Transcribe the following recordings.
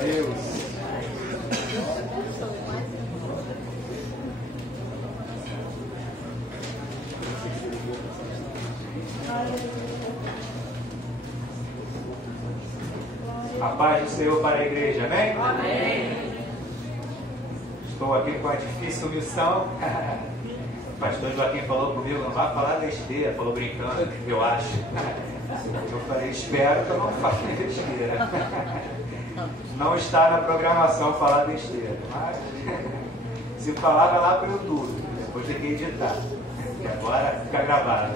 Deus. A paz do Senhor para a igreja, amém? Amém. Estou aqui com a difícil missão. O pastor Joaquim falou comigo, não vai falar besteira, falou brincando, eu acho. Eu falei, espero que eu não fale besteira. Não está na programação falar besteira, mas se falar, vai lá para o YouTube, depois tem que editar, e agora fica gravado.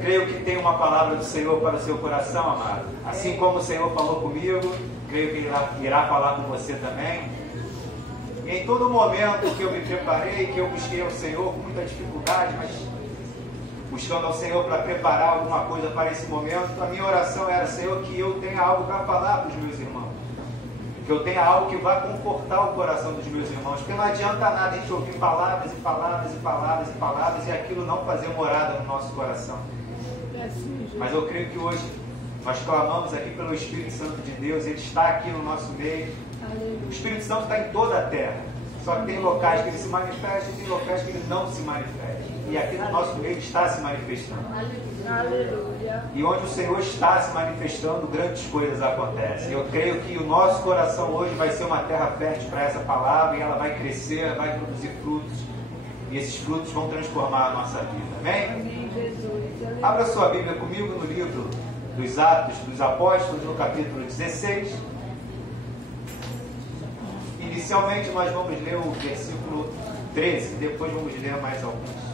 Creio que tem uma palavra do Senhor para o seu coração, amado. Assim como o Senhor falou comigo, creio que Ele irá falar com você também. E em todo momento que eu me preparei, que eu busquei ao Senhor com muita dificuldade, mas buscando ao Senhor para preparar alguma coisa para esse momento, a minha oração era, Senhor, que eu tenha algo para falar para os meus irmãos. Que eu tenha algo que vá confortar o coração dos meus irmãos. Porque não adianta nada a gente ouvir palavras e palavras e palavras e palavras e aquilo não fazer morada no nosso coração. Mas eu creio que hoje nós clamamos aqui pelo Espírito Santo de Deus, Ele está aqui no nosso meio. O Espírito Santo está em toda a terra. Só que tem locais que Ele se manifesta e tem locais que Ele não se manifesta. E aqui no nosso meio Ele está se manifestando. Aleluia. E onde o Senhor está se manifestando, grandes coisas acontecem. Eu creio que o nosso coração hoje vai ser uma terra fértil para essa palavra, e ela vai crescer, vai produzir frutos, e esses frutos vão transformar a nossa vida. Amém? Amém, Jesus. Abra sua Bíblia comigo no livro dos Atos dos Apóstolos, no capítulo 16. Inicialmente nós vamos ler o versículo 13, depois vamos ler mais alguns.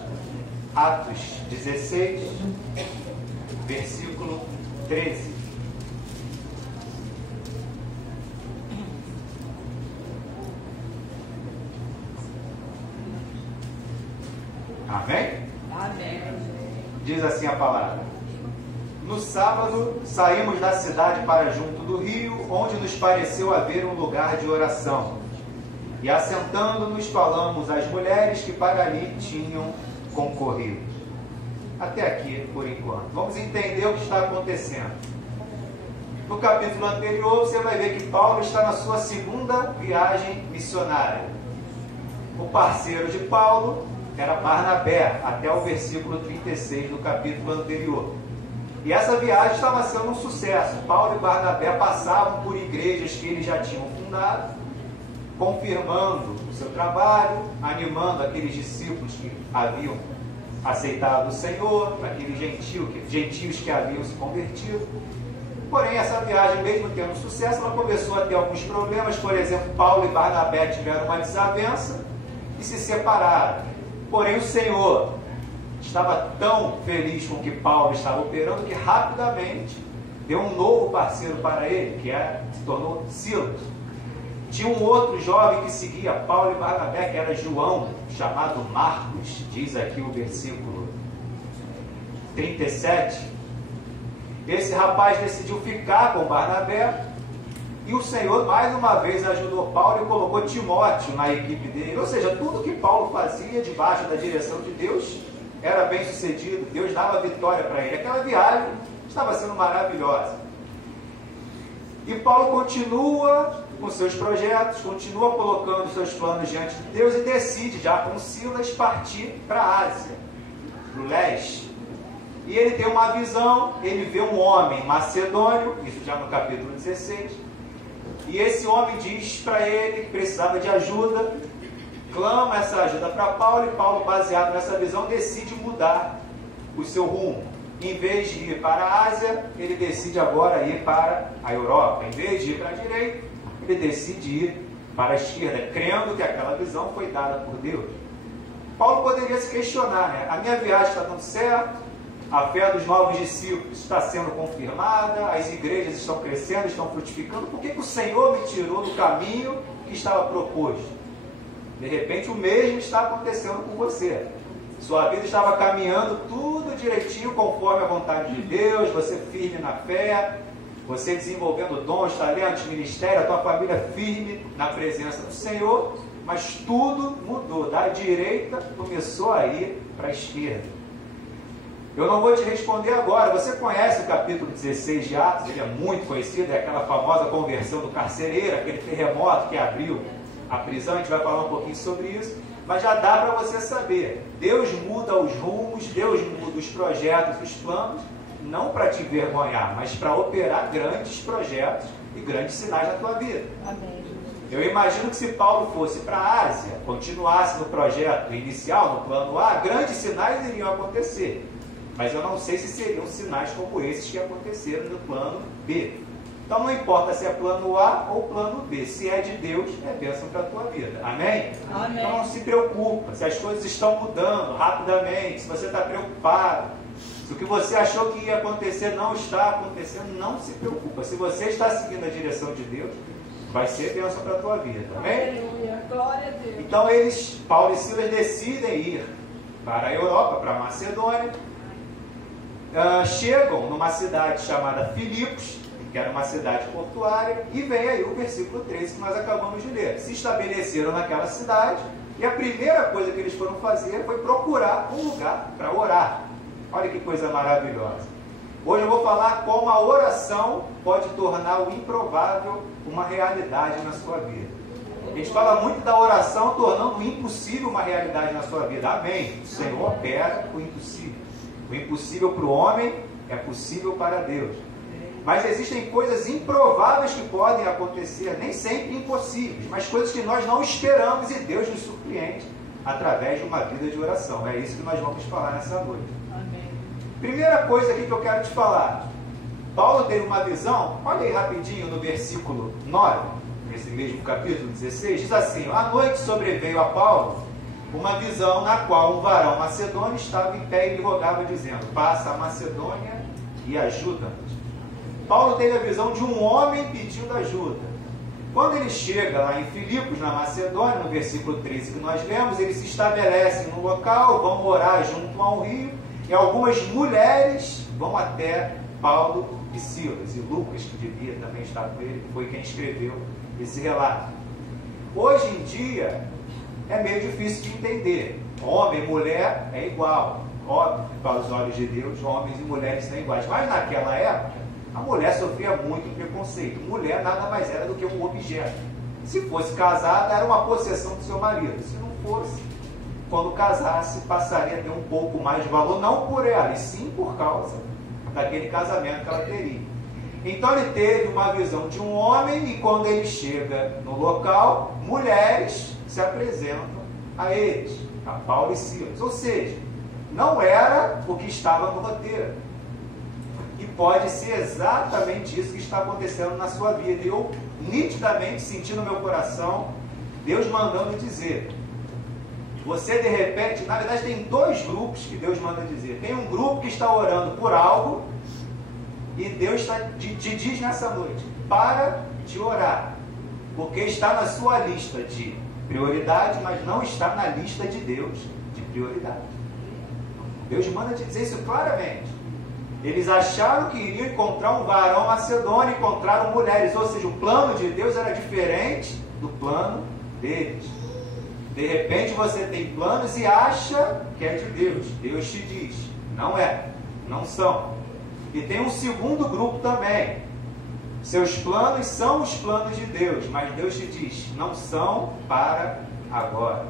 Atos 16, versículo 13. Amém? Amém. Diz assim a palavra: no sábado saímos da cidade para junto do rio, onde nos pareceu haver um lugar de oração. E assentando-nos falamos às mulheres que para ali tinham concorrido. Até aqui, por enquanto. Vamos entender o que está acontecendo. No capítulo anterior, você vai ver que Paulo está na sua segunda viagem missionária. O parceiro de Paulo era Barnabé, até o versículo 36 do capítulo anterior. E essa viagem estava sendo um sucesso. Paulo e Barnabé passavam por igrejas que eles já tinham fundado, confirmando o seu trabalho, animando aqueles discípulos que haviam aceitado o Senhor, aqueles gentios que haviam se convertido. Porém, essa viagem, mesmo tendo sucesso, ela começou a ter alguns problemas. Por exemplo, Paulo e Barnabé tiveram uma desavença e se separaram. Porém, o Senhor estava tão feliz com o que Paulo estava operando que rapidamente deu um novo parceiro para ele, que se tornou Silas. Tinha um outro jovem que seguia Paulo e Barnabé, que era João, chamado Marcos, diz aqui o versículo 37. Esse rapaz decidiu ficar com Barnabé, e o Senhor mais uma vez ajudou Paulo e colocou Timóteo na equipe dele. Ou seja, tudo que Paulo fazia debaixo da direção de Deus era bem sucedido. Deus dava vitória para ele. Aquela viagem estava sendo maravilhosa. E Paulo continua com seus projetos, continua colocando seus planos diante de Deus e decide, já com Silas, partir para a Ásia, para o leste. E ele tem uma visão, ele vê um homem macedônio, isso já no capítulo 16, e esse homem diz para ele que precisava de ajuda, clama essa ajuda para Paulo, e Paulo, baseado nessa visão, decide mudar o seu rumo. Em vez de ir para a Ásia, ele decide agora ir para a Europa. Em vez de ir para a direita, ele decide ir para a esquerda, crendo que aquela visão foi dada por Deus. Paulo poderia se questionar, né? A minha viagem está dando certo, a fé dos novos discípulos está sendo confirmada, as igrejas estão crescendo, estão frutificando, por que o Senhor me tirou do caminho que estava proposto? De repente o mesmo está acontecendo com você. Sua vida estava caminhando tudo direitinho conforme a vontade de Deus, você firme na fé, você desenvolvendo dons, talentos, ministério, a tua família firme na presença do Senhor, mas tudo mudou. Da direita começou a ir para a esquerda. Eu não vou te responder agora. Você conhece o capítulo 16 de Atos? Ele é muito conhecido, é aquela famosa conversão do carcereiro, aquele terremoto que abriu a prisão. A gente vai falar um pouquinho sobre isso, mas já dá para você saber. Deus muda os rumos, Deus muda os projetos, os planos, não para te envergonhar, mas para operar grandes projetos e grandes sinais na tua vida. Amém. Eu imagino que se Paulo fosse para a Ásia, continuasse no projeto inicial, no plano A, grandes sinais iriam acontecer. Mas eu não sei se seriam sinais como esses que aconteceram no plano B. Então não importa se é plano A ou plano B. Se é de Deus, é bênção para a tua vida. Amém? Amém. Então não se preocupa. Se as coisas estão mudando rapidamente, se você está preocupado, se o que você achou que ia acontecer não está acontecendo, não se preocupa. Se você está seguindo a direção de Deus, vai ser bênção para a tua vida. Amém? Aleluia. Glória a Deus. Então Paulo e Silas decidem ir para a Europa, para a Macedônia. Chegam numa cidade chamada Filipos, que era uma cidade portuária, e vem aí o versículo 13 que nós acabamos de ler. Se estabeleceram naquela cidade, e a primeira coisa que eles foram fazer foi procurar um lugar para orar. Olha que coisa maravilhosa. Hoje eu vou falar como a oração pode tornar o improvável uma realidade na sua vida. A gente fala muito da oração tornando o impossível uma realidade na sua vida. Amém. O Senhor opera o impossível. O impossível para o homem é possível para Deus. Mas existem coisas improváveis que podem acontecer, nem sempre impossíveis, mas coisas que nós não esperamos e Deus nos surpreende através de uma vida de oração. É isso que nós vamos falar nessa noite. Amém. Primeira coisa aqui que eu quero te falar. Paulo teve uma visão, olha aí rapidinho no versículo 9, nesse mesmo capítulo 16, diz assim: à noite sobreveio a Paulo uma visão na qual um varão macedônio estava em pé e lhe rogava, dizendo: passa a Macedônia e ajuda-nos. Paulo teve a visão de um homem pedindo ajuda. Quando ele chega lá em Filipos, na Macedônia, no versículo 13 que nós lemos, eles se estabelecem no local, vão orar junto a um rio, e algumas mulheres vão até Paulo e Silas. E Lucas, que devia também estar com ele, foi quem escreveu esse relato. Hoje em dia, é meio difícil de entender. Homem e mulher é igual. Óbvio que para os olhos de Deus, homens e mulheres são iguais. Mas naquela época, a mulher sofria muito preconceito. Mulher nada mais era do que um objeto. Se fosse casada, era uma possessão do seu marido. Se não fosse, quando casasse, passaria a ter um pouco mais de valor, não por ela, e sim por causa daquele casamento que ela teria. Então ele teve uma visão de um homem, e quando ele chega no local, mulheres se apresentam a eles, a Paulo e Silas. Ou seja, não era o que estava no roteiro. E pode ser exatamente isso que está acontecendo na sua vida. E eu nitidamente senti no meu coração Deus mandando dizer. Você de repente, na verdade tem dois grupos que Deus manda dizer. Tem um grupo que está orando por algo, e Deus te diz nessa noite: para de orar, porque está na sua lista de prioridade, mas não está na lista de Deus de prioridade. Deus manda te dizer isso claramente. Eles acharam que iriam encontrar um varão macedônio, encontraram mulheres, ou seja, o plano de Deus era diferente do plano deles. De repente você tem planos e acha que é de Deus. Deus te diz: não é, não são. E tem um segundo grupo também. Seus planos são os planos de Deus, mas Deus te diz: não são para agora.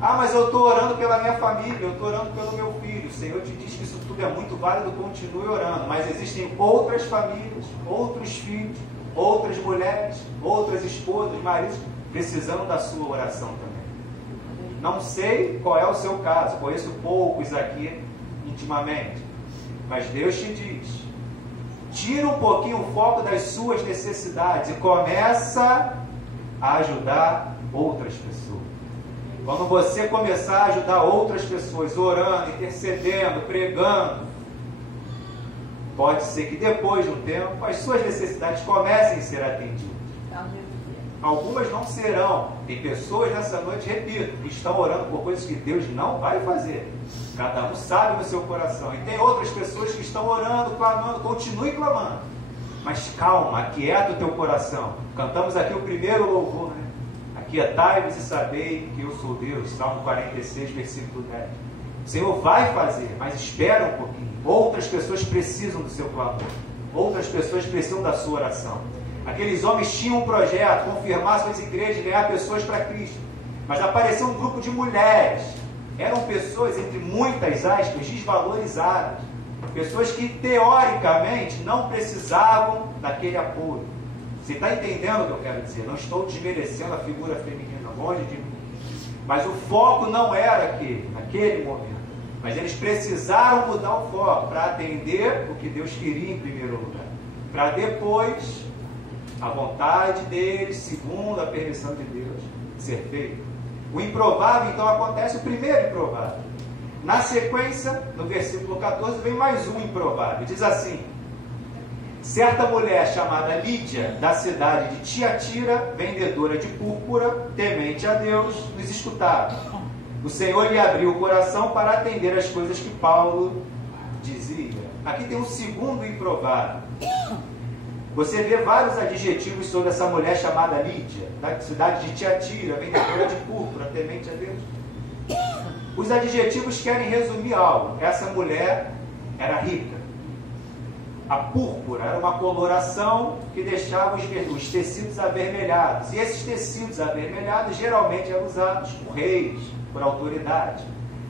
Ah, mas eu estou orando pela minha família, eu estou orando pelo meu filho. O Senhor te diz que isso tudo é muito válido, continue orando. Mas existem outras famílias, outros filhos, outras mulheres, outras esposas, maridos, precisando da sua oração também. Não sei qual é o seu caso, conheço poucos aqui intimamente, mas Deus te diz: tira um pouquinho o foco das suas necessidades e começa a ajudar outras pessoas. Quando você começar a ajudar outras pessoas, orando, intercedendo, pregando, pode ser que depois de um tempo as suas necessidades comecem a ser atendidas. Algumas não serão. Tem pessoas nessa noite, repito, que estão orando por coisas que Deus não vai fazer. Cada um sabe no seu coração. E tem outras pessoas que estão orando, clamando. Continue clamando, mas calma, aquieta o teu coração. Cantamos aqui o primeiro louvor, né? Aquietai-vos e sabei que eu sou Deus. Salmo 46, versículo 10. O Senhor vai fazer, mas espera um pouquinho. Outras pessoas precisam do seu clamor. Outras pessoas precisam da sua oração. Aqueles homens tinham um projeto, confirmar suas igrejas, ganhar pessoas para Cristo. Mas apareceu um grupo de mulheres. Eram pessoas, entre muitas aspas, desvalorizadas. Pessoas que, teoricamente, não precisavam daquele apoio. Você está entendendo o que eu quero dizer? Não estou desmerecendo a figura feminina, longe de mim. Mas o foco não era naquele momento. Mas eles precisaram mudar o foco para atender o que Deus queria em primeiro lugar. Para depois, a vontade deles, segundo a permissão de Deus, ser feita. O improvável, então, acontece, o primeiro improvável. Na sequência, no versículo 14, vem mais um improvável. Diz assim: certa mulher chamada Lídia, da cidade de Tiatira, vendedora de púrpura, temente a Deus, nos escutava. O Senhor lhe abriu o coração para atender as coisas que Paulo dizia. Aqui tem um segundo improvável. Você vê vários adjetivos sobre essa mulher chamada Lídia, da cidade de Tiatira, vendedora de púrpura, temente a Deus. Os adjetivos querem resumir algo. Essa mulher era rica. A púrpura era uma coloração que deixava os tecidos avermelhados. E esses tecidos avermelhados geralmente eram usados por reis, por autoridade.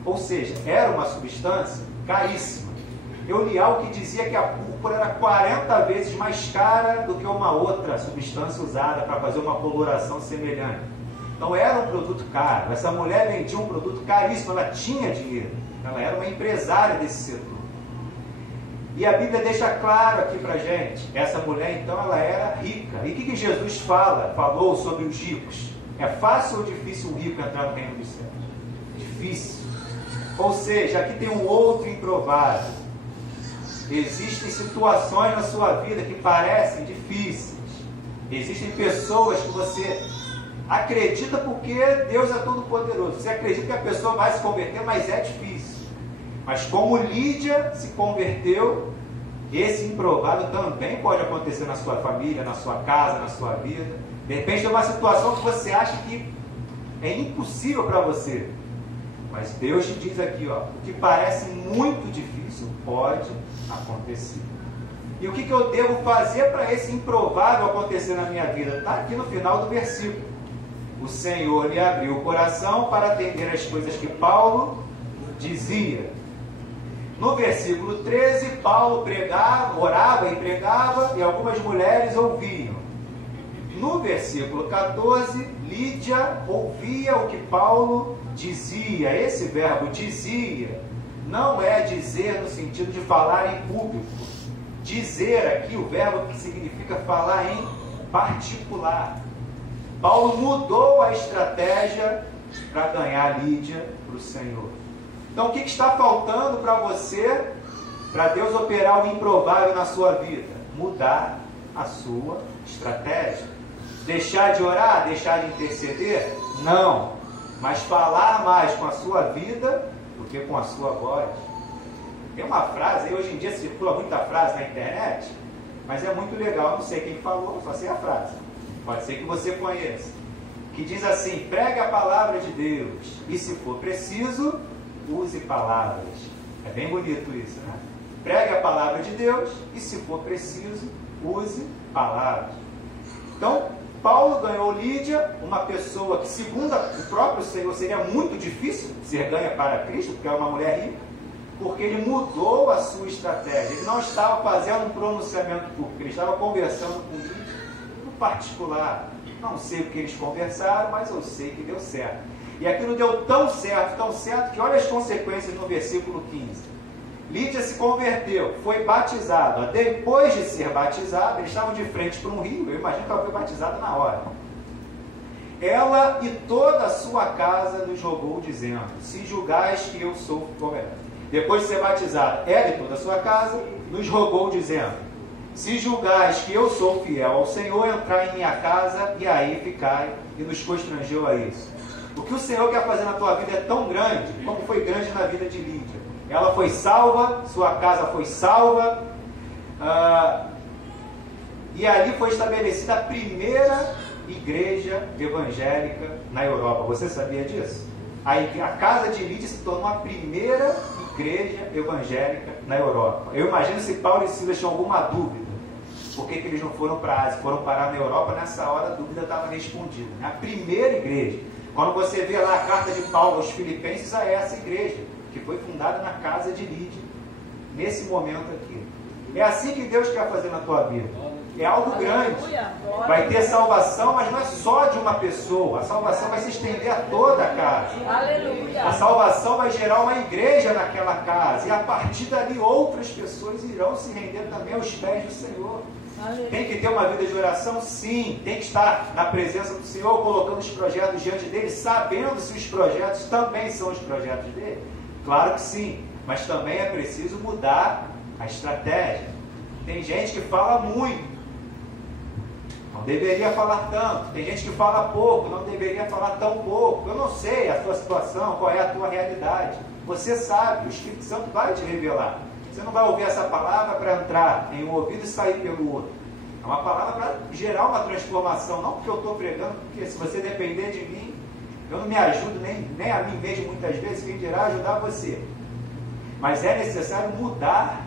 Ou seja, era uma substância caríssima. Eu li algo que dizia que a púrpura era 40 vezes mais cara do que uma outra substância usada para fazer uma coloração semelhante. Então era um produto caro. Essa mulher vendia um produto caríssimo, ela tinha dinheiro. Ela era uma empresária desse setor. E a Bíblia deixa claro aqui para a gente, essa mulher então ela era rica. E o que Jesus falou sobre os ricos? É fácil ou difícil o rico entrar no reino dos céus? Difícil. Ou seja, aqui tem um outro improvável. Existem situações na sua vida que parecem difíceis. Existem pessoas que você acredita porque Deus é todo poderoso. Você acredita que a pessoa vai se converter, mas é difícil. Mas como Lídia se converteu, esse improvável também pode acontecer na sua família, na sua casa, na sua vida. De repente tem uma situação que você acha que é impossível para você. Mas Deus te diz aqui, ó, o que parece muito difícil pode acontecer. E o que eu devo fazer para esse improvável acontecer na minha vida? Está aqui no final do versículo. O Senhor lhe abriu o coração para atender as coisas que Paulo dizia. No versículo 13, Paulo pregava, orava e pregava, e algumas mulheres ouviam. No versículo 14, Lídia ouvia o que Paulo dizia. Esse verbo dizia não é dizer no sentido de falar em público. Dizer aqui, o verbo que significa falar em particular. Paulo mudou a estratégia para ganhar Lídia para o Senhor. Então, o que está faltando para você, para Deus operar o improvável na sua vida? Mudar a sua estratégia. Deixar de orar? Deixar de interceder? Não. Mas falar mais com a sua vida do que com a sua voz. Tem uma frase, hoje em dia circula muita frase na internet, mas é muito legal, não sei quem falou, só sei a frase. Pode ser que você conheça. Que diz assim: pregue a palavra de Deus, e se for preciso, use palavras. É bem bonito isso, né? Pregue a palavra de Deus, e se for preciso, use palavras. Então, Paulo ganhou Lídia, uma pessoa que, segundo o próprio Senhor, seria muito difícil ser ganha para Cristo, porque é uma mulher rica, porque ele mudou a sua estratégia. Ele não estava fazendo um pronunciamento público, ele estava conversando com Lídia no particular. Não sei o que eles conversaram, mas eu sei que deu certo. E aquilo deu tão certo, que olha as consequências no versículo 15. Lídia se converteu, foi batizada. Depois de ser batizada, eles estavam de frente para um rio, eu imagino que ela foi batizada na hora. Ela e toda a sua casa nos rogou, dizendo: se julgais que eu sou correto. Depois de ser batizada, ela e toda a sua casa nos rogou, dizendo: se julgais que eu sou fiel ao Senhor, entrai em minha casa e aí ficai. E nos constrangeu a isso. O que o Senhor quer fazer na tua vida é tão grande, como foi grande na vida de Lídia. Ela foi salva, sua casa foi salva, e ali foi estabelecida a primeira igreja evangélica na Europa. Você sabia disso? a casa de Lídia se tornou a primeira igreja evangélica na Europa. Eu imagino se Paulo e Silas tinham alguma dúvida, por que eles não foram para a Ásia, foram parar na Europa, nessa hora a dúvida estava respondida. A primeira igreja, quando você vê lá a carta de Paulo aos Filipenses, é essa igreja, que foi fundada na casa de Lídia, nesse momento aqui. É assim que Deus quer fazer na tua vida. É algo grande. Vai ter salvação, mas não é só de uma pessoa. A salvação vai se estender a toda a casa. A salvação vai gerar uma igreja naquela casa. E a partir dali outras pessoas irão se render também aos pés do Senhor. Tem que ter uma vida de oração? Sim. Tem que estar na presença do Senhor, colocando os projetos diante dele, sabendo se os projetos também são os projetos dele. Claro que sim. Mas também é preciso mudar a estratégia. Tem gente que fala muito, não deveria falar tanto. Tem gente que fala pouco, não deveria falar tão pouco. Eu não sei a tua situação, qual é a tua realidade. Você sabe, o Espírito Santo vai te revelar. Você não vai ouvir essa palavra para entrar em um ouvido e sair pelo outro. É uma palavra para gerar uma transformação, não porque eu estou pregando, porque se você depender de mim, eu não me ajudo nem a mim mesmo muitas vezes, quem dirá ajudar você. Mas é necessário mudar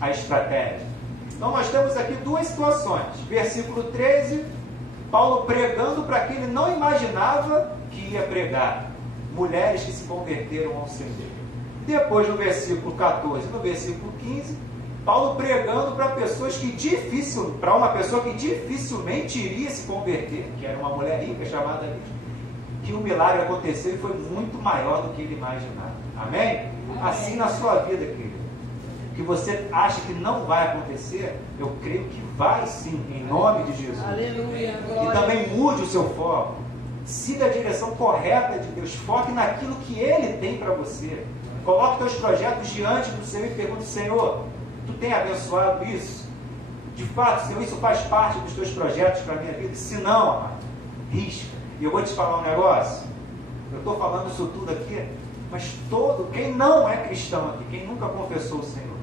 a estratégia. Então nós temos aqui duas situações. Versículo 13, Paulo pregando para quem ele não imaginava que ia pregar. Mulheres que se converteram ao Senhor. Depois no versículo 14, no versículo 15, Paulo pregando para pessoas para uma pessoa que dificilmente iria se converter, que era uma mulher rica chamada Lídia, que o milagre aconteceu e foi muito maior do que ele imaginava. Amém? Assim na sua vida, querido. Que você acha que não vai acontecer, eu creio que vai sim, em nome de Jesus. Aleluia. E também mude o seu foco. Siga a direção correta de Deus. Foque naquilo que Ele tem para você. Coloque teus projetos diante do Senhor e pergunte: Senhor, Tu tem abençoado isso? De fato, Senhor, isso faz parte dos teus projetos para a minha vida? Se não, amado, risca. E eu vou te falar um negócio. Eu estou falando isso tudo aqui, mas quem não é cristão aqui, quem nunca confessou o Senhor,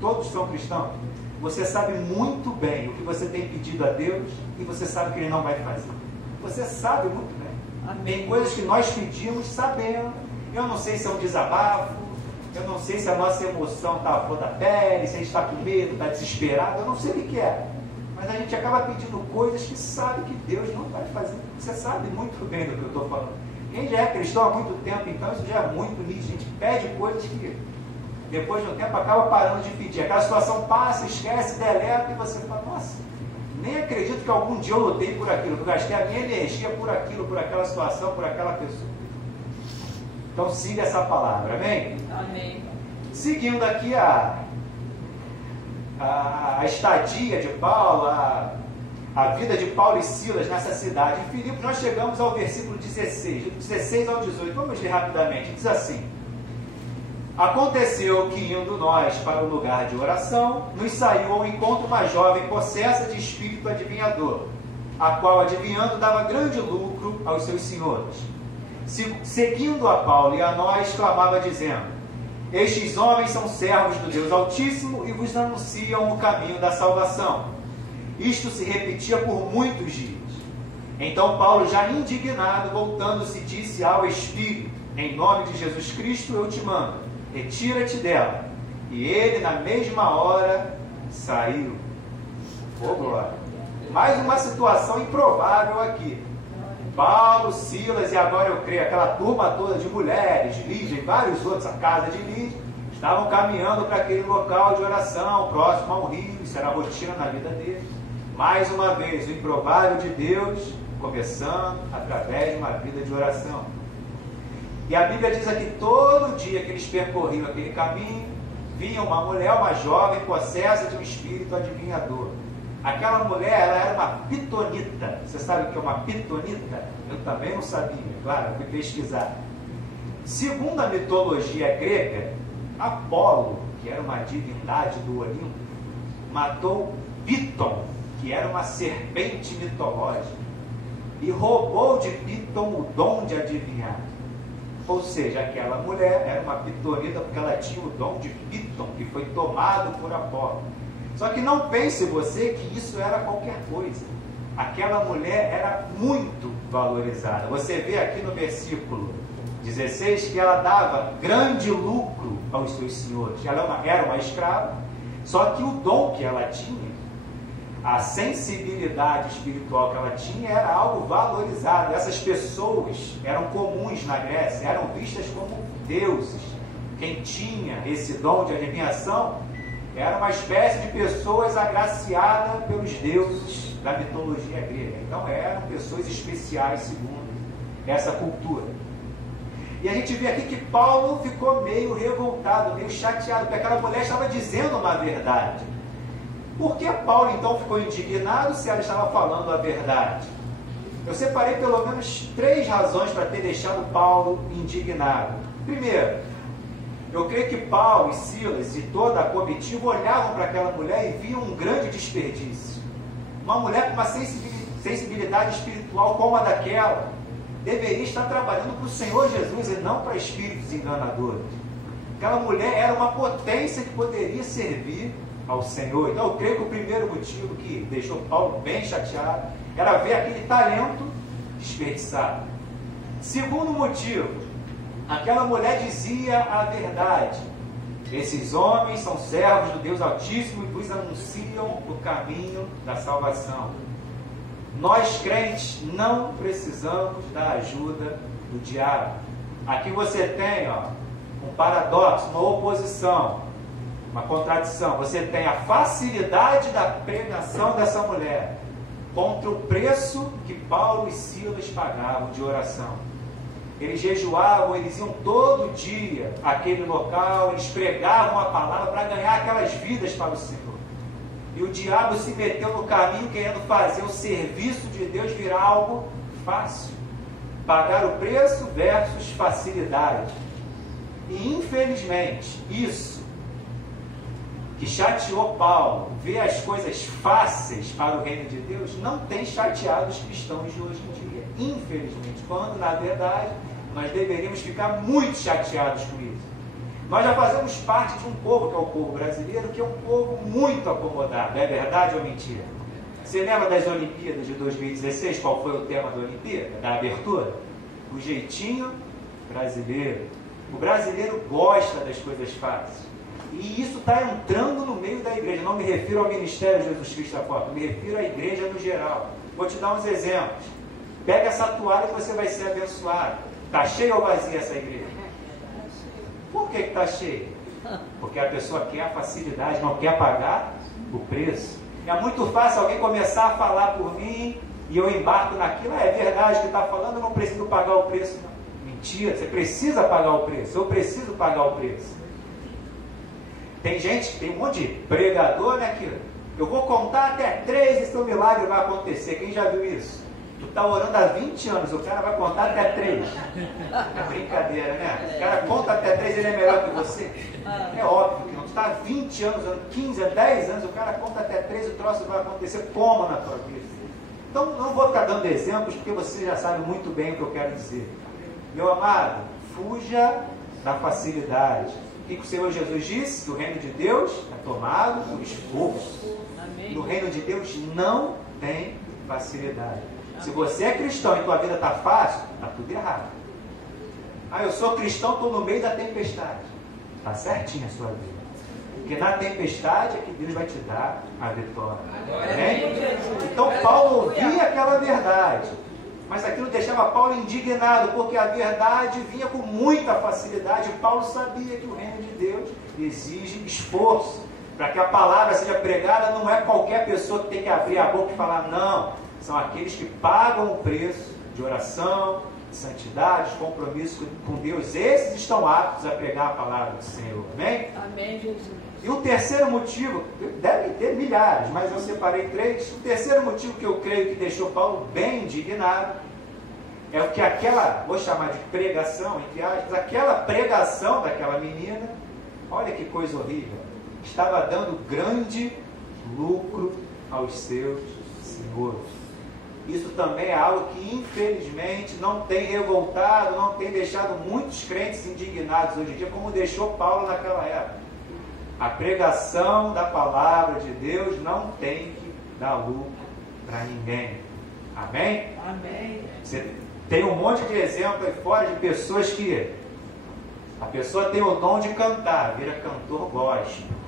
todos são cristãos, você sabe muito bem o que você tem pedido a Deus e você sabe que Ele não vai fazer. Você sabe muito bem. Tem coisas que nós pedimos sabendo. Eu não sei se é um desabafo, eu não sei se a nossa emoção está à flor da pele, se a gente está com medo, está desesperado, eu não sei o que é. Mas a gente acaba pedindo coisas que sabe que Deus não vai fazer. Você sabe muito bem do que eu estou falando. Quem já é cristão há muito tempo, então isso já é muito nítido. A gente pede coisas que depois de um tempo acaba parando de pedir. Aquela situação passa, esquece, deleta e você fala: nossa, nem acredito que algum dia eu lutei por aquilo, que eu gastei a minha energia por aquilo, por aquela situação, por aquela pessoa. Então siga essa palavra, amém? Amém. Seguindo aqui a estadia de Paulo, a vida de Paulo e Silas nessa cidade. Em Filipos nós chegamos ao versículo 16, do 16 ao 18. Vamos ler rapidamente. Diz assim: aconteceu que, indo nós para o lugar de oração, nos saiu ao encontro uma jovem possessa de espírito adivinhador, a qual, adivinhando, dava grande lucro aos seus senhores. Seguindo a Paulo e a nós, clamava dizendo: estes homens são servos do Deus Altíssimo e vos anunciam o caminho da salvação. Isto se repetia por muitos dias. Então Paulo, já indignado, voltando-se, disse ao Espírito: em nome de Jesus Cristo eu te mando, retira-te dela. E ele, na mesma hora, saiu. Oh, glória! Mais uma situação improvável aqui. Paulo, Silas e agora eu creio aquela turma toda de mulheres, Lídia e vários outros, a casa de Lídia, estavam caminhando para aquele local de oração, próximo ao rio. Isso era a rotina na vida deles. Mais uma vez, o improvável de Deus começando através de uma vida de oração. E a Bíblia diz aqui: todo dia que eles percorriam aquele caminho, vinha uma mulher, uma jovem possessa de um espírito adivinhador. Aquela mulher, ela era uma pitonita. Você sabe o que é uma pitonita? Eu também não sabia, claro, eu fui pesquisar. Segundo a mitologia grega, Apolo, que era uma divindade do Olimpo, matou Piton, que era uma serpente mitológica, e roubou de Piton o dom de adivinhar. Ou seja, aquela mulher era uma pitonita porque ela tinha o dom de Piton, que foi tomado por Apolo. Só que não pense você que isso era qualquer coisa. Aquela mulher era muito valorizada. Você vê aqui no versículo 16, que ela dava grande lucro aos seus senhores. Ela era uma escrava, só que o dom que ela tinha, a sensibilidade espiritual que ela tinha, era algo valorizado. Essas pessoas eram comuns na Grécia, eram vistas como deuses. Quem tinha esse dom de adivinhação era uma espécie de pessoas agraciadas pelos deuses da mitologia grega. Então eram pessoas especiais segundo essa cultura. E a gente vê aqui que Paulo ficou meio revoltado, meio chateado, porque aquela mulher estava dizendo uma verdade. Por que Paulo então ficou indignado se ela estava falando a verdade? Eu separei pelo menos 3 razões para ter deixado Paulo indignado. Primeiro, eu creio que Paulo e Silas e toda a comitiva olhavam para aquela mulher e viam um grande desperdício. Uma mulher com uma sensibilidade espiritual como a daquela deveria estar trabalhando para o Senhor Jesus e não para espíritos enganadores. Aquela mulher era uma potência que poderia servir ao Senhor. Então eu creio que o primeiro motivo que deixou Paulo bem chateado era ver aquele talento desperdiçado. Segundo motivo, aquela mulher dizia a verdade. Esses homens são servos do Deus Altíssimo e vos anunciam o caminho da salvação. Nós crentes não precisamos da ajuda do diabo. Aqui você tem um paradoxo, uma oposição, uma contradição. Você tem a facilidade da pregação dessa mulher contra o preço que Paulo e Silas pagavam de oração. Eles jejuavam, eles iam todo dia àquele local, eles pregavam a palavra para ganhar aquelas vidas para o Senhor. E o diabo se meteu no caminho querendo fazer o serviço de Deus virar algo fácil. Pagar o preço versus facilidade. E infelizmente, isso que chateou Paulo, ver as coisas fáceis para o reino de Deus, não tem chateado os cristãos de hoje em dia. Infelizmente, quando na verdade nós deveríamos ficar muito chateados com isso. Nós já fazemos parte de um povo, que é o povo brasileiro, que é um povo muito acomodado. É verdade ou mentira? Você lembra das Olimpíadas de 2016? Qual foi o tema da Olimpíada? Da abertura? O jeitinho brasileiro. O brasileiro gosta das coisas fáceis. E isso está entrando no meio da igreja. Não me refiro ao Ministério de Jesus Cristo da Porta, me refiro à igreja no geral. Vou te dar uns exemplos. Pega essa toalha que você vai ser abençoado. Está cheia ou vazia essa igreja? Por que está cheia? Porque a pessoa quer a facilidade, não quer pagar o preço. É muito fácil alguém começar a falar por mim e eu embarco naquilo. É verdade o que está falando, eu não preciso pagar o preço. Não. Mentira, você precisa pagar o preço. Eu preciso pagar o preço. Tem gente, tem um monte de pregador, né? Que eu vou contar até 3 e seu milagre vai acontecer. Quem já viu isso? Tu está orando há 20 anos, o cara vai contar até 3. É brincadeira, né? O cara conta até 3, ele é melhor que você. É óbvio que não. Tu está há 20 anos, 15, 10 anos, o cara conta até 3 e o troço vai acontecer como na tua vida? Então, não vou ficar dando exemplos, porque você já sabe muito bem o que eu quero dizer. Meu amado, fuja da facilidade. O que o Senhor Jesus disse? Que o reino de Deus é tomado por esforço. No reino de Deus não tem facilidade. Se você é cristão e tua vida está fácil, está tudo errado. Ah, eu sou cristão, estou no meio da tempestade. Está certinho a sua vida. Porque na tempestade é que Deus vai te dar a vitória. Amém? Então Paulo ouvia aquela verdade. Mas aquilo deixava Paulo indignado, porque a verdade vinha com muita facilidade. E Paulo sabia que o reino de Deus exige esforço. Para que a palavra seja pregada, não é qualquer pessoa que tem que abrir a boca e falar não. São aqueles que pagam o preço de oração, de santidade, de compromisso com Deus. Esses estão aptos a pregar a palavra do Senhor. Amém? Amém, Jesus. E o terceiro motivo, devem ter milhares, mas eu separei 3. O terceiro motivo que eu creio que deixou Paulo bem indignado é o que aquela, vou chamar de pregação, entre aspas, aquela pregação daquela menina, olha que coisa horrível, estava dando grande lucro aos seus senhores. Isso também é algo que, infelizmente, não tem revoltado, não tem deixado muitos crentes indignados hoje em dia, como deixou Paulo naquela época. A pregação da palavra de Deus não tem que dar lucro para ninguém. Amém? Amém. Tem um monte de exemplo aí fora de pessoas que a pessoa tem o dom de cantar, vira cantor gospel.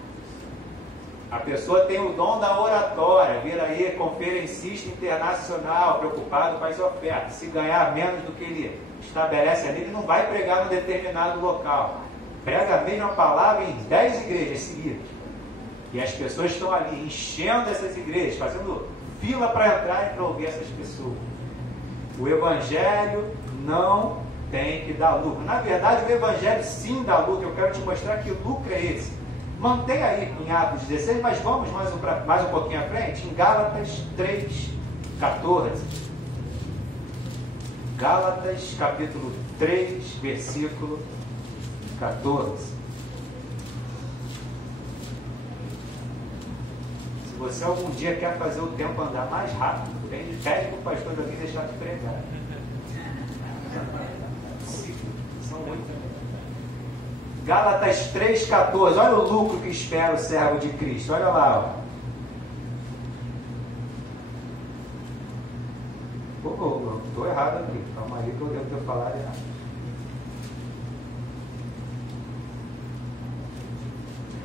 A pessoa tem o dom da oratória, vira aí conferencista internacional, preocupado com as ofertas. Se ganhar menos do que ele estabelece ali, ele não vai pregar num determinado local. Prega a mesma palavra em 10 igrejas seguidas. E as pessoas estão ali enchendo essas igrejas, fazendo fila para entrar e para ouvir essas pessoas. O Evangelho não tem que dar lucro. Na verdade, o Evangelho sim dá lucro. Eu quero te mostrar que lucro é esse. Mantenha aí em Atos 16, mas vamos mais um pouquinho à frente, em Gálatas 3:14. Gálatas, capítulo 3, versículo 14. Se você algum dia quer fazer o tempo andar mais rápido, pede para o pastor alguém deixar de pregar. São 8. Gálatas 3:14. Olha o lucro que espera o servo de Cristo. Olha lá. Estou errado aqui. Calma aí que eu devo ter falado errado.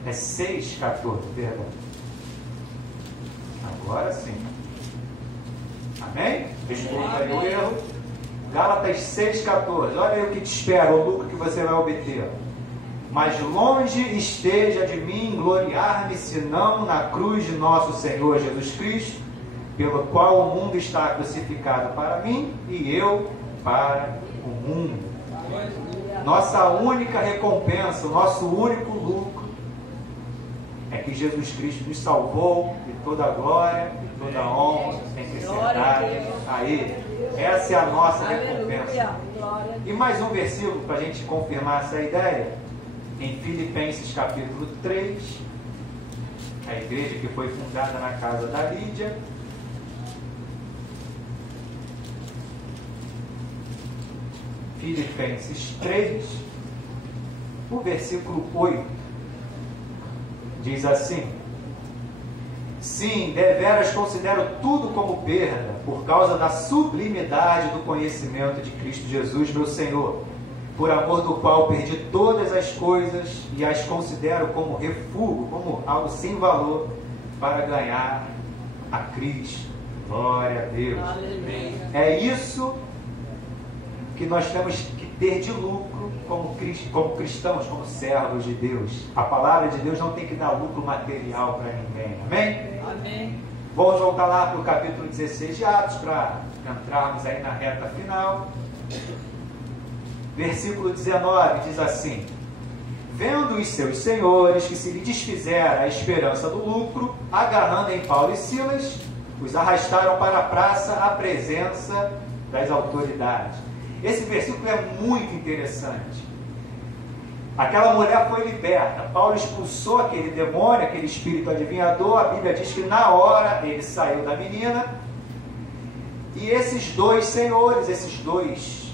É 6:14, perdão. Agora sim. Amém? Desculpa aí o erro. Gálatas 6:14. Olha aí o que te espera, o lucro que você vai obter. Mas longe esteja de mim gloriar-me, senão na cruz de nosso Senhor Jesus Cristo, pelo qual o mundo está crucificado para mim e eu para o mundo. Nossa única recompensa, o nosso único lucro é que Jesus Cristo nos salvou, e toda a glória, e toda a honra tem que ser dada a Ele. Essa é a nossa recompensa. E mais um versículo para a gente confirmar essa ideia. Em Filipenses capítulo 3, a igreja que foi fundada na casa da Lídia. Filipenses 3, o versículo 8, diz assim: sim, deveras considero tudo como perda, por causa da sublimidade do conhecimento de Cristo Jesus, meu Senhor, por amor do qual perdi todas as coisas e as considero como refúgio, como algo sem valor, para ganhar a Cristo. Glória a Deus. Aleluia. É isso que nós temos que ter de lucro como cristãos, como servos de Deus. A palavra de Deus não tem que dar lucro material para ninguém. Amém? Amém. Vamos voltar lá para o capítulo 16 de Atos, para entrarmos aí na reta final. Versículo 19 diz assim: vendo os seus senhores que se lhe desfizera a esperança do lucro, agarrando em Paulo e Silas, os arrastaram para a praça à presença das autoridades. Esse versículo é muito interessante. Aquela mulher foi liberta. Paulo expulsou aquele demônio, aquele espírito adivinhador. A Bíblia diz que na hora ele saiu da menina. E esses dois senhores, esses dois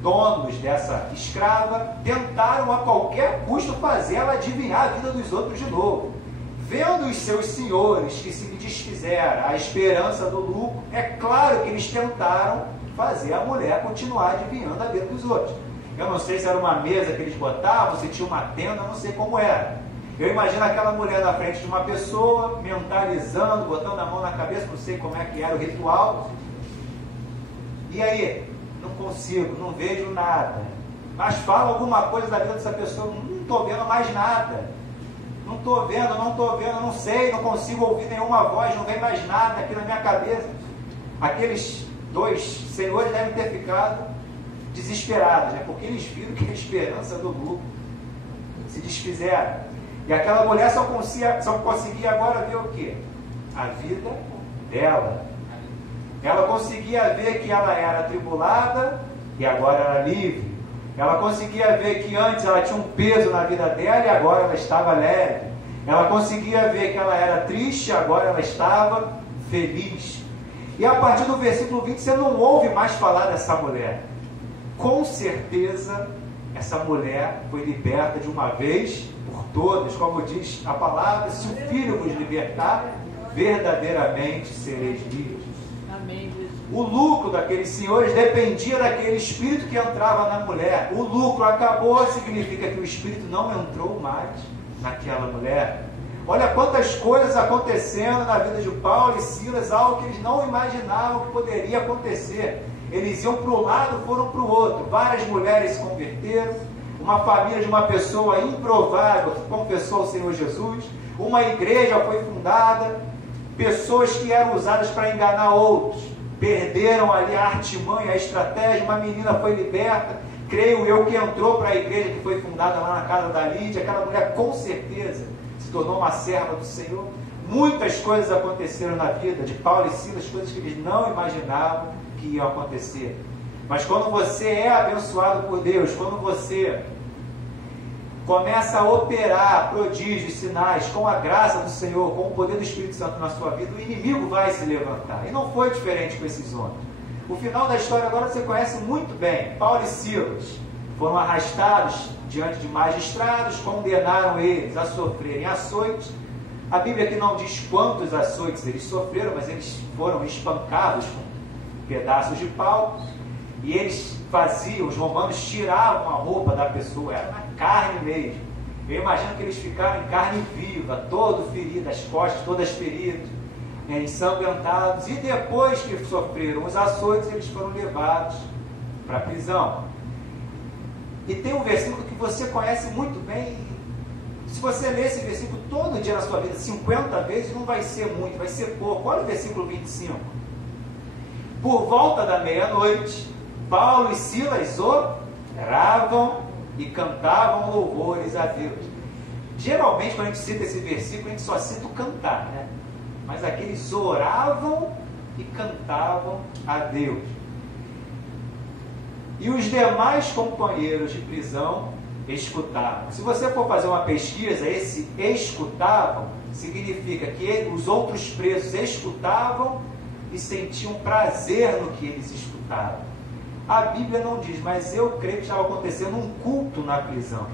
donos dessa escrava, tentaram a qualquer custo fazer ela adivinhar a vida dos outros de novo. Vendo os seus senhores que se lhe desfizeram a esperança do lucro, é claro que eles tentaram fazer a mulher continuar adivinhando a vida dos outros. Eu não sei se era uma mesa que eles botavam, se tinha uma tenda, não sei como era. Eu imagino aquela mulher na frente de uma pessoa, mentalizando, botando a mão na cabeça, não sei como é que era o ritual. E aí? Não consigo, não vejo nada. Mas fala alguma coisa da vida dessa pessoa, não estou vendo mais nada. Não estou vendo, não sei, não consigo ouvir nenhuma voz, não vem mais nada aqui na minha cabeça. Aqueles dois senhores devem ter ficado desesperados, né? Porque eles viram que a esperança do lucro se desfizeram. E aquela mulher só conseguia agora ver o quê? A vida dela. Ela conseguia ver que ela era atribulada e agora era livre. Ela conseguia ver que antes ela tinha um peso na vida dela e agora ela estava leve. Ela conseguia ver que ela era triste e agora ela estava feliz. E a partir do versículo 20 você não ouve mais falar dessa mulher. Com certeza essa mulher foi liberta de uma vez por todas, como diz a palavra: se o Filho vos libertar, verdadeiramente sereis livres. Amém. O lucro daqueles senhores dependia daquele espírito que entrava na mulher. O lucro acabou, significa que o espírito não entrou mais naquela mulher. Olha quantas coisas acontecendo na vida de Paulo e Silas, algo que eles não imaginavam que poderia acontecer. Eles iam para um lado, foram para o outro. Várias mulheres se converteram. Uma família de uma pessoa improvável confessou ao Senhor Jesus. Uma igreja foi fundada. Pessoas que eram usadas para enganar outros perderam ali a artimanha, a estratégia. Uma menina foi liberta, creio eu, que entrou para a igreja que foi fundada lá na casa da Lídia. Aquela mulher com certeza se tornou uma serva do Senhor. Muitas coisas aconteceram na vida de Paulo e Silas, coisas que eles não imaginavam que iam acontecer. Mas quando você é abençoado por Deus, quando você começa a operar prodígios, sinais, com a graça do Senhor, com o poder do Espírito Santo na sua vida, o inimigo vai se levantar. E não foi diferente com esses homens. O final da história agora você conhece muito bem. Paulo e Silas foram arrastados diante de magistrados, condenaram eles a sofrerem açoites. A Bíblia aqui não diz quantos açoites eles sofreram, mas eles foram espancados com pedaços de pau. E eles faziam, os romanos tiravam a roupa da pessoa, era na carne mesmo. Eu imagino que eles ficaram em carne viva, todo ferido, as costas todas feridas, ensanguentados. E depois que sofreram os açoites, eles foram levados para a prisão. E tem um versículo que você conhece muito bem. Se você ler esse versículo todo dia na sua vida, 50 vezes, não vai ser muito, vai ser pouco. Olha o versículo 25. Por volta da meia-noite, Paulo e Silas oravam e cantavam louvores a Deus. Geralmente, quando a gente cita esse versículo, a gente só cita o cantar, né? Mas aqui eles oravam e cantavam a Deus. E os demais companheiros de prisão escutavam. Se você for fazer uma pesquisa, esse escutavam significa que os outros presos escutavam e sentiam prazer no que eles escutavam. A Bíblia não diz, mas eu creio que estava acontecendo um culto na prisão.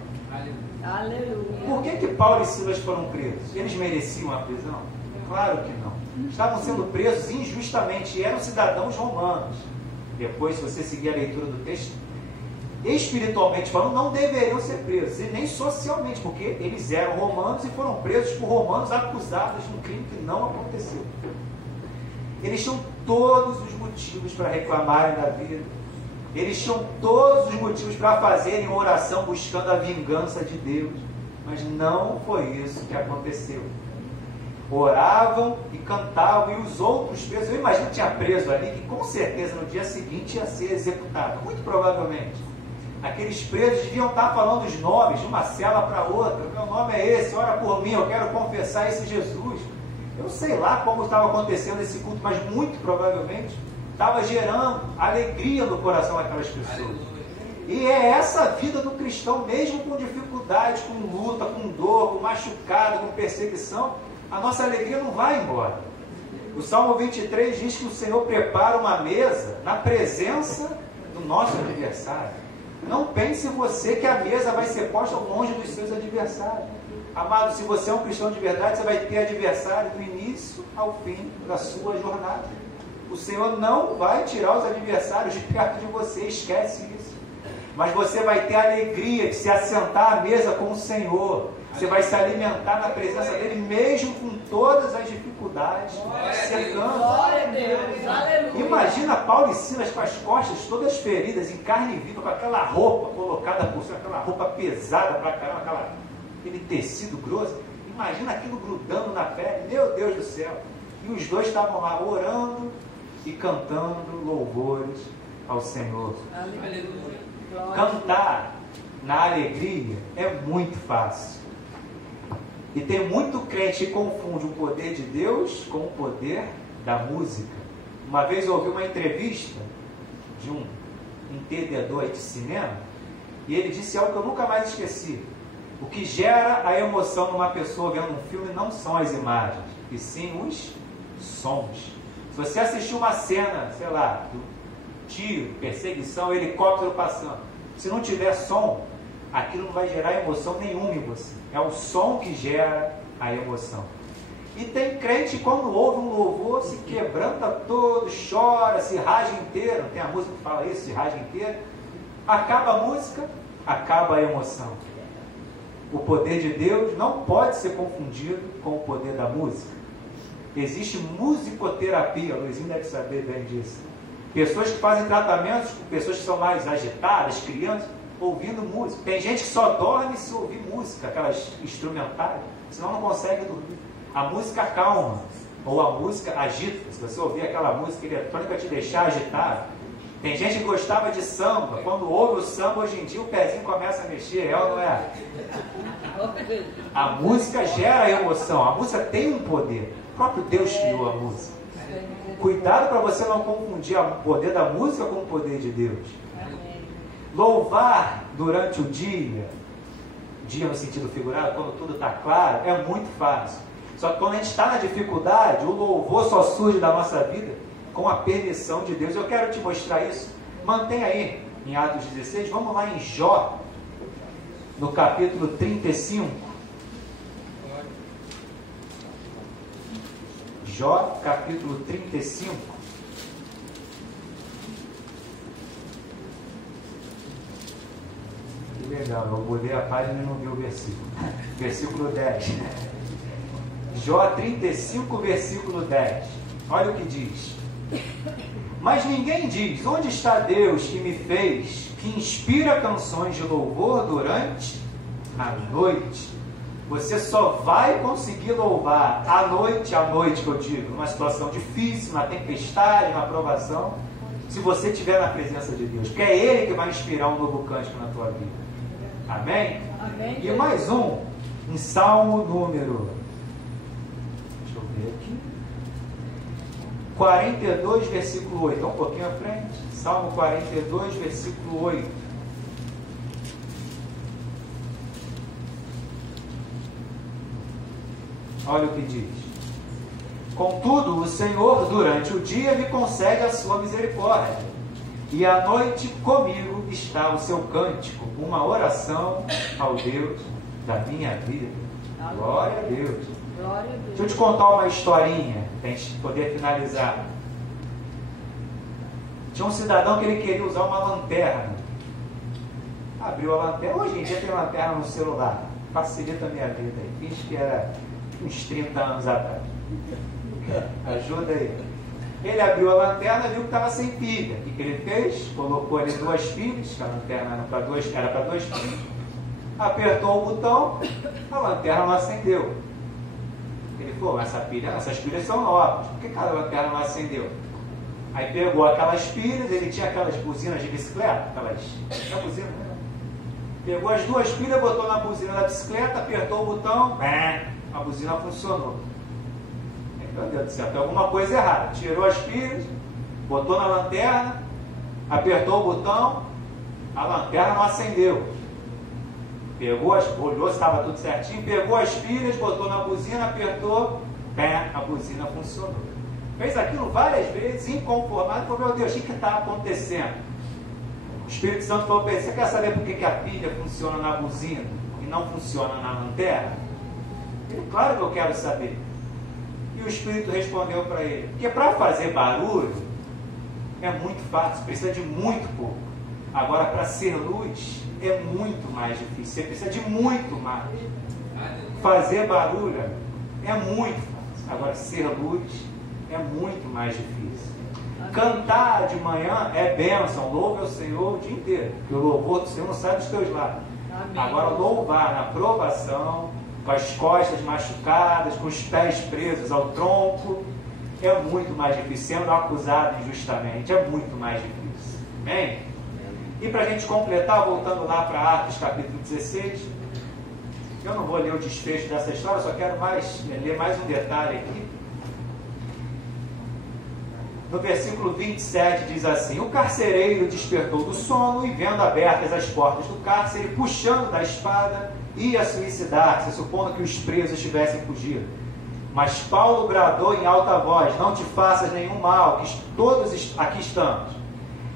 Aleluia. Por que Paulo e Silas foram presos? Eles mereciam a prisão? Claro que não. Estavam sendo presos injustamente e eram cidadãos romanos. Depois, se você seguir a leitura do texto, espiritualmente falando, não deveriam ser presos, e nem socialmente, porque eles eram romanos e foram presos por romanos acusados de um crime que não aconteceu. Eles tinham todos os motivos para reclamarem da vida. Eles tinham todos os motivos para fazerem oração buscando a vingança de Deus. Mas não foi isso que aconteceu. Oravam e cantavam, e os outros presos, eu imagino que tinha preso ali, que com certeza no dia seguinte ia ser executado, muito provavelmente. Aqueles presos deviam estar falando os nomes de uma cela para outra. Meu nome é esse, ora por mim, eu quero confessar esse Jesus. Eu não sei lá como estava acontecendo esse culto, mas muito provavelmente estava gerando alegria no coração daquelas pessoas. E é essa vida do cristão, mesmo com dificuldade, com luta, com dor, com machucado, com perseguição, a nossa alegria não vai embora. O Salmo 23 diz que o Senhor prepara uma mesa na presença do nosso adversário. Não pense você que a mesa vai ser posta longe dos seus adversários. Amado, se você é um cristão de verdade, você vai ter adversário do início ao fim da sua jornada. O Senhor não vai tirar os adversários de perto de você, esquece isso. Mas você vai ter a alegria de se assentar à mesa com o Senhor. Você vai se alimentar na presença dele, mesmo com todas as dificuldades cercando. Glória a Deus. Aleluia. Imagina Paulo e Silas com as costas todas feridas, em carne viva, com aquela roupa colocada por cima, aquela roupa pesada pra caramba, aquele tecido grosso. Imagina aquilo grudando na pele, meu Deus do céu. E os dois estavam lá orando e cantando louvores ao Senhor. Aleluia. Cantar na alegria é muito fácil. E tem muito crente que confunde o poder de Deus com o poder da música. Uma vez eu ouvi uma entrevista de um entendedor de cinema, e ele disse algo que eu nunca mais esqueci. O que gera a emoção numa pessoa vendo um filme não são as imagens, e sim os sons. Se você assistir uma cena, sei lá, do tiro, perseguição, helicóptero passando, se não tiver som, aquilo não vai gerar emoção nenhuma em você. É o som que gera a emoção. E tem crente que quando ouve um louvor se quebranta todo, chora, se rasga inteiro. Tem a música que fala isso, se rasga inteiro. Acaba a música, acaba a emoção. O poder de Deus não pode ser confundido com o poder da música. Existe musicoterapia, o Luizinho deve saber bem disso. Pessoas que fazem tratamentos com pessoas que são mais agitadas, crianças, ouvindo música. Tem gente que só dorme se ouvir música, aquelas instrumentais, senão não consegue dormir. A música calma, ou a música agita. Se você ouvir aquela música eletrônica te deixar agitado. Tem gente que gostava de samba. Quando ouve o samba, hoje em dia o pezinho começa a mexer, é ou não é? A música gera emoção, a música tem um poder. O próprio Deus criou a música. Cuidado para você não confundir o poder da música com o poder de Deus. Louvar durante o dia no sentido figurado, quando tudo está claro, é muito fácil. Só que quando a gente está na dificuldade, o louvor só surge da nossa vida com a permissão de Deus. Eu quero te mostrar isso. Mantenha aí em Atos 16. Vamos lá em Jó, no capítulo 35. Jó, capítulo 35. Que legal, eu mudei a página e não vi o versículo. Versículo 10. Jó 35, versículo 10. Olha o que diz. Mas ninguém diz: onde está Deus que me fez, que inspira canções de louvor durante a noite? Você só vai conseguir louvar à noite que eu digo, numa situação difícil, na tempestade, na provação, se você estiver na presença de Deus, porque é Ele que vai inspirar um novo cântico na tua vida. Amém? Amém. E mais um, em Salmo número, deixa eu ver aqui, 42, versículo 8. Um pouquinho à frente. Salmo 42, versículo 8. Olha o que diz. Contudo, o Senhor durante o dia me concede a sua misericórdia, e à noite comigo está o seu cântico, uma oração ao Deus da minha vida. Glória a Deus. Glória a Deus. Deixa eu te contar uma historinha, para a gente poder finalizar. Tinha um cidadão que ele queria usar uma lanterna. Abriu a lanterna. Hoje em dia tem lanterna no celular. Facilita a minha vida aí. Fiz que era uns 30 anos atrás. Ajuda aí. Ele abriu a lanterna e viu que estava sem pilha. O que ele fez? Colocou ali 2 pilhas, que a lanterna era para 2 pilhas. Apertou o botão, a lanterna não acendeu. Ele falou: essas pilhas são novas, por que cada lanterna não acendeu? Aí pegou aquelas pilhas, ele tinha aquelas buzinas de bicicleta, buzina, né? Pegou as 2 pilhas, botou na buzina da bicicleta, apertou o botão, a buzina funcionou. Meu Deus do céu, tem alguma coisa errada. Tirou as pilhas, botou na lanterna, apertou o botão, a lanterna não acendeu. Pegou olhou se estava tudo certinho, pegou as pilhas, botou na buzina, apertou, a buzina funcionou. Fez aquilo várias vezes, inconformado, falou: meu Deus, o que está acontecendo? O Espírito Santo falou para ele: você quer saber por que a pilha funciona na buzina e não funciona na lanterna? Ele: claro que eu quero saber. E o Espírito respondeu para ele: porque para fazer barulho é muito fácil, precisa de muito pouco. Agora, para ser luz é muito mais difícil, você precisa de muito mais. Fazer barulho é muito fácil, agora ser luz é muito mais difícil. Cantar de manhã é bênção, louve ao Senhor o dia inteiro, porque o louvor do Senhor não sai dos teus lábios. Agora, louvar na provação, com as costas machucadas, com os pés presos ao tronco, é muito mais difícil, sendo acusado injustamente, é muito mais difícil. Amém? E para a gente completar, voltando lá para Atos capítulo 16, eu não vou ler o desfecho dessa história, só quero ler mais um detalhe aqui. No versículo 27 diz assim: o carcereiro despertou do sono e, vendo abertas as portas do cárcere, puxando da espada, ia suicidar-se, supondo que os presos tivessem fugido. Mas Paulo bradou em alta voz: não te faças nenhum mal, que todos aqui estamos.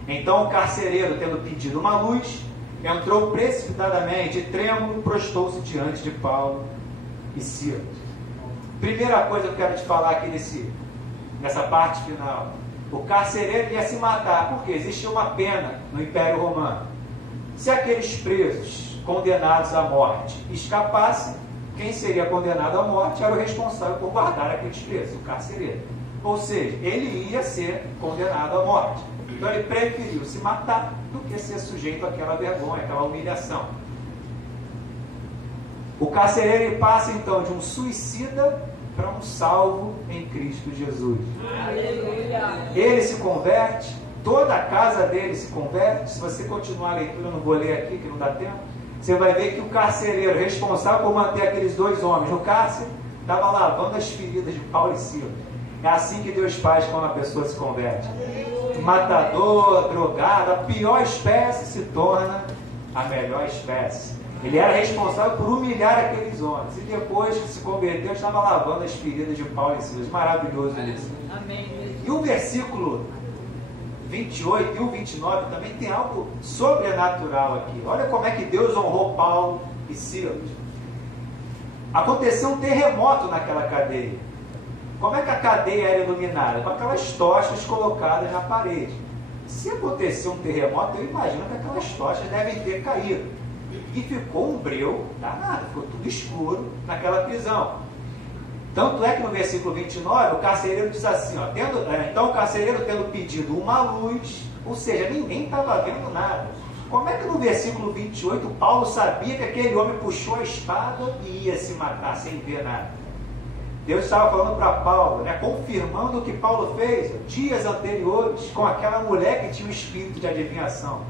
Então o carcereiro, tendo pedido uma luz, entrou precipitadamente e, trêmulo, prostou-se diante de Paulo e Silas. Primeira coisa que eu quero te falar aqui nessa parte final. O carcereiro ia se matar, porque existia uma pena no Império Romano. Se aqueles presos condenados à morte escapassem, quem seria condenado à morte era o responsável por guardar aqueles presos, o carcereiro. Ou seja, ele ia ser condenado à morte. Então ele preferiu se matar do que ser sujeito àquela vergonha, àquela humilhação. O carcereiro ele passa então de um suicida para um salvo em Cristo Jesus. Aleluia. Ele se converte, toda a casa dele se converte. Se você continuar a leitura, eu não vou ler aqui que não dá tempo. Você vai ver que o carcereiro responsável por manter aqueles dois homens no cárcere estava lavando as feridas de Paulo e Silas. É assim que Deus faz quando a pessoa se converte. Matador, drogado, a pior espécie se torna a melhor espécie. Ele era responsável por humilhar aqueles homens. E depois que se converteu, estava lavando as feridas de Paulo e Silas. Maravilhoso isso. Amém. E o versículo 28 e o 29 também tem algo sobrenatural aqui. Olha como é que Deus honrou Paulo e Silas. Aconteceu um terremoto naquela cadeia. Como é que a cadeia era iluminada? Com aquelas tochas colocadas na parede. Se aconteceu um terremoto, eu imagino que aquelas tochas devem ter caído. E ficou um breu danado, ficou tudo escuro naquela prisão. Tanto é que no versículo 29, o carcereiro diz assim, ó, então o carcereiro tendo pedido uma luz, ou seja, ninguém estava vendo nada. Como é que no versículo 28, Paulo sabia que aquele homem puxou a espada e ia se matar sem ver nada? Deus estava falando para Paulo, né, confirmando o que Paulo fez dias anteriores com aquela mulher que tinha um espírito de adivinhação.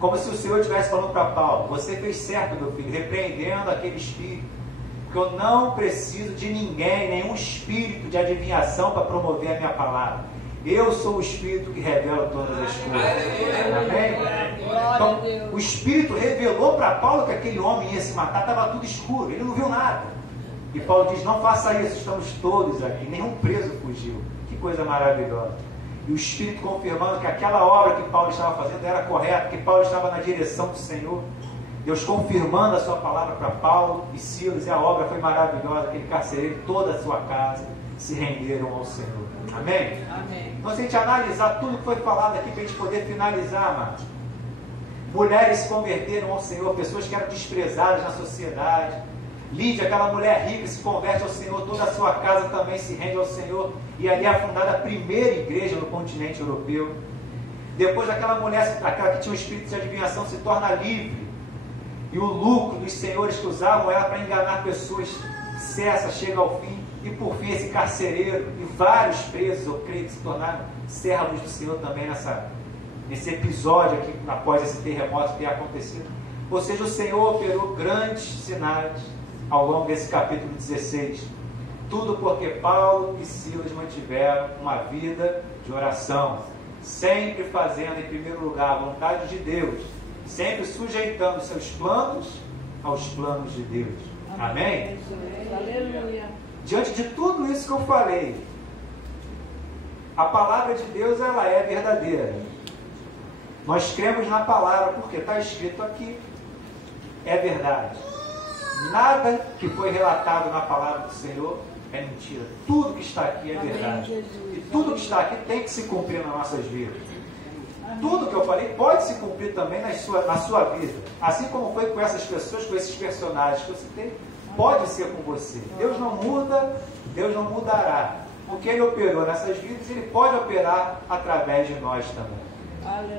Como se o Senhor estivesse falando para Paulo, você fez certo, meu filho, repreendendo aquele espírito. Porque eu não preciso de ninguém, nenhum espírito de adivinhação para promover a minha palavra. Eu sou o espírito que revela todas as coisas. Amém? Então, o espírito revelou para Paulo que aquele homem ia se matar, estava tudo escuro, ele não viu nada. E Paulo diz, não faça isso, estamos todos aqui, nenhum preso fugiu. Que coisa maravilhosa. E o Espírito confirmando que aquela obra que Paulo estava fazendo era correta, que Paulo estava na direção do Senhor. Deus confirmando a sua palavra para Paulo e Silas, e a obra foi maravilhosa, aquele carcereiro e toda a sua casa se renderam ao Senhor. Amém? Amém. Então, se a gente analisar tudo que foi falado aqui, para a gente poder finalizar, amados. Mulheres se converteram ao Senhor, pessoas que eram desprezadas na sociedade. Lídia, aquela mulher rica, se converte ao Senhor, toda a sua casa também se rende ao Senhor, e ali é fundada a primeira igreja no continente europeu. Depois aquela mulher, aquela que tinha um espírito de adivinhação, se torna livre, e o lucro dos senhores que usavam ela para enganar pessoas cessa, chega ao fim, e por fim esse carcereiro e vários presos, eu creio que se tornaram servos do Senhor também nesse episódio aqui, após esse terremoto que tem acontecido. Ou seja, o Senhor operou grandes sinais ao longo desse capítulo 16. Tudo porque Paulo e Silas mantiveram uma vida de oração, sempre fazendo em primeiro lugar a vontade de Deus, sempre sujeitando seus planos aos planos de Deus. Amém? Aleluia. Diante de tudo isso que eu falei, a palavra de Deus ela é verdadeira. Nós cremos na palavra porque está escrito aqui. É verdade. Nada que foi relatado na palavra do Senhor é mentira. Tudo que está aqui é verdade. E tudo que está aqui tem que se cumprir nas nossas vidas. Tudo que eu falei pode se cumprir também na sua vida. Assim como foi com essas pessoas, com esses personagens que eu citei, pode ser com você. Deus não muda, Deus não mudará. O que Ele operou nessas vidas, Ele pode operar através de nós também.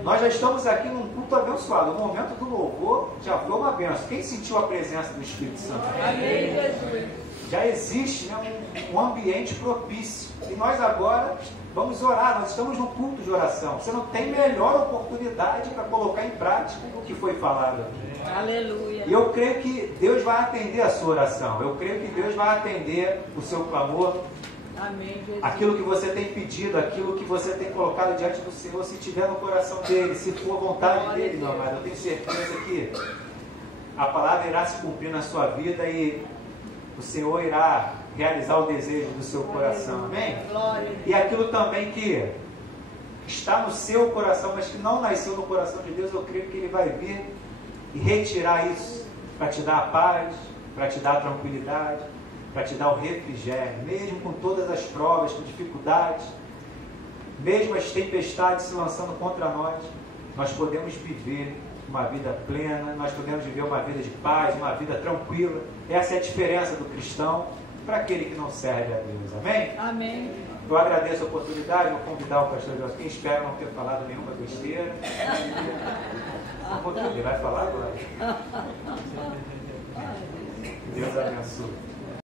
Nós já estamos aqui num culto abençoado. O momento do louvor já foi uma bênção. Quem sentiu a presença do Espírito Santo? Amém, Jesus. Já existe, né, um ambiente propício. E nós agora vamos orar. Nós estamos no culto de oração. Você não tem melhor oportunidade para colocar em prática o que foi falado aqui. Aleluia. E eu creio que Deus vai atender a sua oração. Eu creio que Deus vai atender o seu clamor. Amém, Jesus. Aquilo que você tem pedido, aquilo que você tem colocado diante do Senhor, se tiver no coração dele, se for vontade dele, meu amado, eu tenho certeza que a palavra irá se cumprir na sua vida e o Senhor irá realizar o desejo do seu coração. Amém? Glória. E aquilo também que está no seu coração, mas que não nasceu no coração de Deus, eu creio que Ele vai vir e retirar isso para te dar a paz, para te dar a tranquilidade, para te dar o refrigério, mesmo com todas as provas, com dificuldades, mesmo as tempestades se lançando contra nós podemos viver uma vida plena, nós podemos viver uma vida de paz, uma vida tranquila. Essa é a diferença do cristão para aquele que não serve a Deus. Amém? Amém. Eu agradeço a oportunidade, vou convidar o pastor Joaquim, espero não ter falado nenhuma besteira. Ele vai falar agora. Deus abençoe.